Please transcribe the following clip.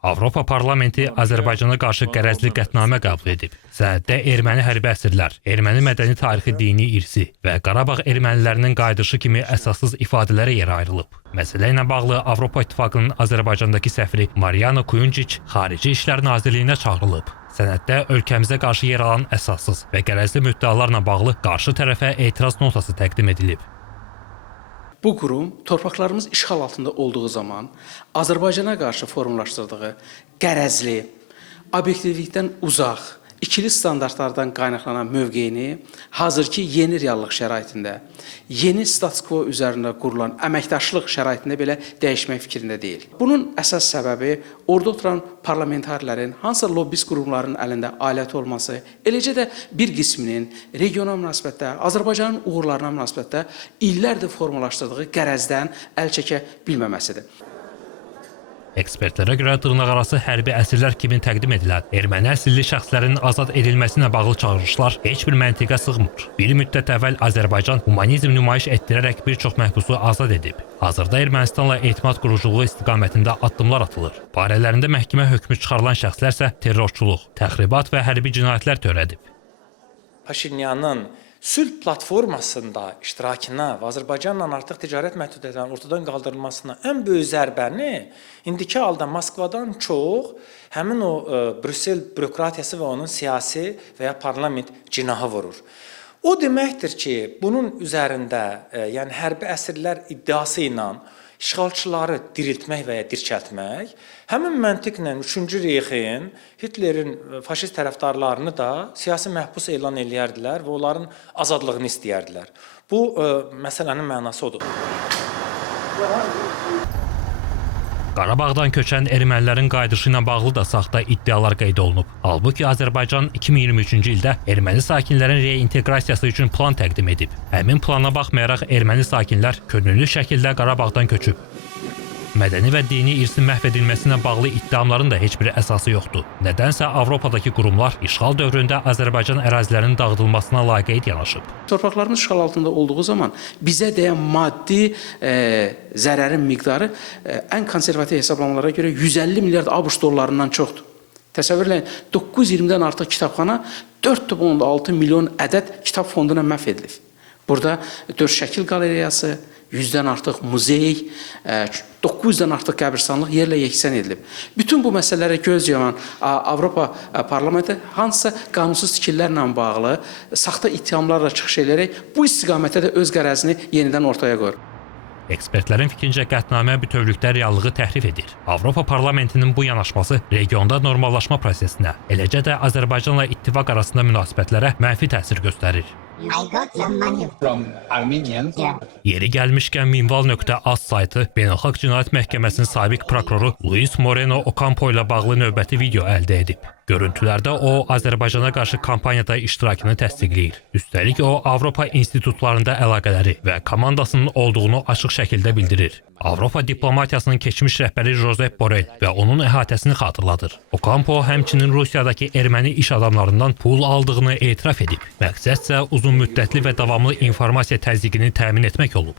Avropa Parlamenti Azərbaycana qarşı qərəzli qətnamə qəbul edib. Sənəddə erməni hərbi əsirlər, erməni mədəni tarixi dini irsi və Qarabağ ermənilərinin qayıdışı kimi əsassız ifadələrə yer ayrılıb. Məsələ ilə bağlı Avropa İttifaqının Azərbaycandakı səfiri Mariana Kuyunçiç Xarici İşlər Nazirliyinə çağırılıb. Sənəddə ölkəmizə qarşı yer alan əsassız və qərəzli müddəalarla bağlı qarşı tərəfə etiraz notası təqdim edilib. Bu qurum torpaqlarımız işğal altında olduğu zaman Azərbaycana qarşı formalaşdırdığı qərəzli, obyektivlikdən uzaq, ikili standartlardan qaynaqlanan mövqeyini hazırki yeni reallıq şəraitində, yeni status quo üzərində qurulan əməkdaşlıq şəraitində belə dəyişmək fikrində deyil. Bunun əsas səbəbi orada oturan parlamentarlərin, hansısa lobbist qurumların əlində aləti olması, eləcə də bir qisminin regional münasibətdə, Azərbaycanın uğurlarına münasibətdə illərdir formalaşdırdığı qərəzdən əl çəkə bilməməsidir. Ekspertlərə görə dırnaqarası hərbi əsirlər kimi təqdim edilən erməni əsilli şəxslərin azad edilməsinə bağlı çağırışlar heç bir məntiqə sığmır. Bir müddət əvvəl Azərbaycan humanizm nümayiş etdirərək bir çox məhbusu azad edib. Hazırda Ermənistanla etimad quruculuğu istiqamətində addımlar atılır. Barələrində məhkəmə hökmü çıxarılan şəxslər isə terrorçuluq, təxribat və hərbi cinayətlər törədib. Paşinyanın sülh platformasında iştirakına və Azərbaycanla artıq ticarət məhdudiyyətlərinin ortadan qaldırılmasına ən böyük zərbəni indiki halda Moskvadan çox həmin o Brüssel bürokratiyası və onun siyasi və ya parlament cinahı vurur. O deməkdir ki, bunun üzərində, yəni hərbi əsirlər iddiası ilə işğalçıları diriltmək və ya dirçəltmək, həmin məntiqlə 3-cü Reyxin, Hitlerin faşist tərəfdarlarını da siyasi məhbus elan eləyərdilər və onların azadlığını istəyərdilər. Bu, məsələnin mənası odur. Qarabağdan köçən ermənilərin qayıdışı ilə bağlı da saxta iddialar qeyd olunub. Halbuki Azərbaycan 2023-cü ildə erməni sakinlərin reinteqrasiyası üçün plan təqdim edib. Həmin plana baxmayaraq erməni sakinlər könüllü şəkildə Qarabağdan köçüb. Mədəni və dini irsin məhv edilməsinə bağlı iddiaların da heç bir əsası yoxdur. Nədənsə Avropadakı qurumlar işğal dövründə Azərbaycan ərazilərinin dağıdılmasına laqeyd yanaşıb. Torpaqlarımız işğal altında olduğu zaman bizə dəyən maddi zərərin miqdarı ən konservativ hesablamalara görə 150 milyard ABŞ dollarından çoxdur. Təsəvvür edin, 920-dən artıq kitabxana 4,6 milyon ədəd kitab fonduna məhv edilib. Burada 4 şəkil qalereyası, 100-dən artıq muzey, 900-dən artıq qəbirstanlıq yerlə yeksən edilib. Bütün bu məsələlərə göz yuman Avropa Parlamenti hansısa qanunsuz tikililərlə bağlı saxta ittihamlarla çıxış edərək bu istiqamətdə də öz qərəzini yenidən ortaya qoyur. Ekspertlərin fikrincə qətnamə bütövlükdə reallığı təhrif edir. Avropa Parlamentinin bu yanaşması regionda normallaşma prosesinə, eləcə də Azərbaycanla ittifaq arasında münasibətlərə mənfi təsir göstərir. Yeri gəlmişkən Minval.az saytı Beynəlxalq Cinayət Məhkəməsinin sabiq prokuroru Luis Moreno Ocampo ilə bağlı növbəti video əldə edib. Görüntülərdə o, Azərbaycana qarşı kampaniyada iştirakını təsdiqləyir. Üstəlik o, Avropa institutlarında əlaqələri və komandasının olduğunu açıq şəkildə bildirir. Avropa diplomatiyasının keçmiş rəhbəri Josep Borrell və onun əhatəsini xatırladır. Ocampo həmçinin Rusiyadakı erməni iş adamlarından pul aldığını etiraf edib. Məqsədsə uzun müddətli və davamlı informasiya təzyiqini təmin etmək olub.